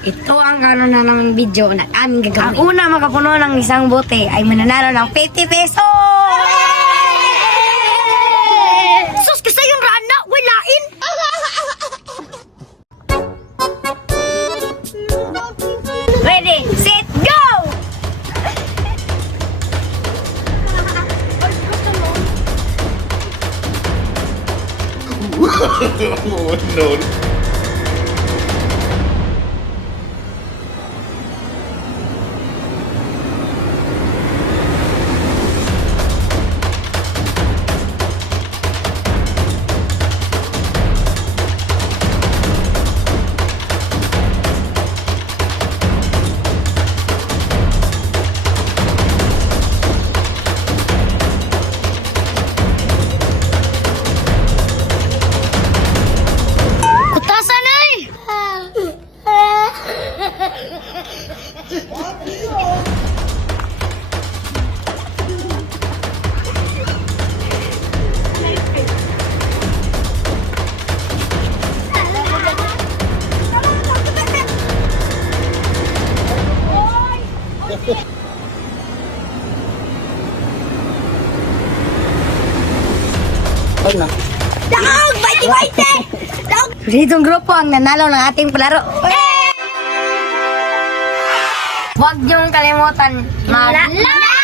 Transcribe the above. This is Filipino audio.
Ito ang gano'n na ng video na aming gagawin. Ang una makapuno ng isang bote ay mananalo ng 50 pesos! Sus, kasi yung rana, walain! Ready, set, go! Oh, no. Kutasan ay! Daog! Baiti-baiti! Daog! Ditong grupo ang nanalo ng ating palaro. Huwag niyong kalimutan mag-like!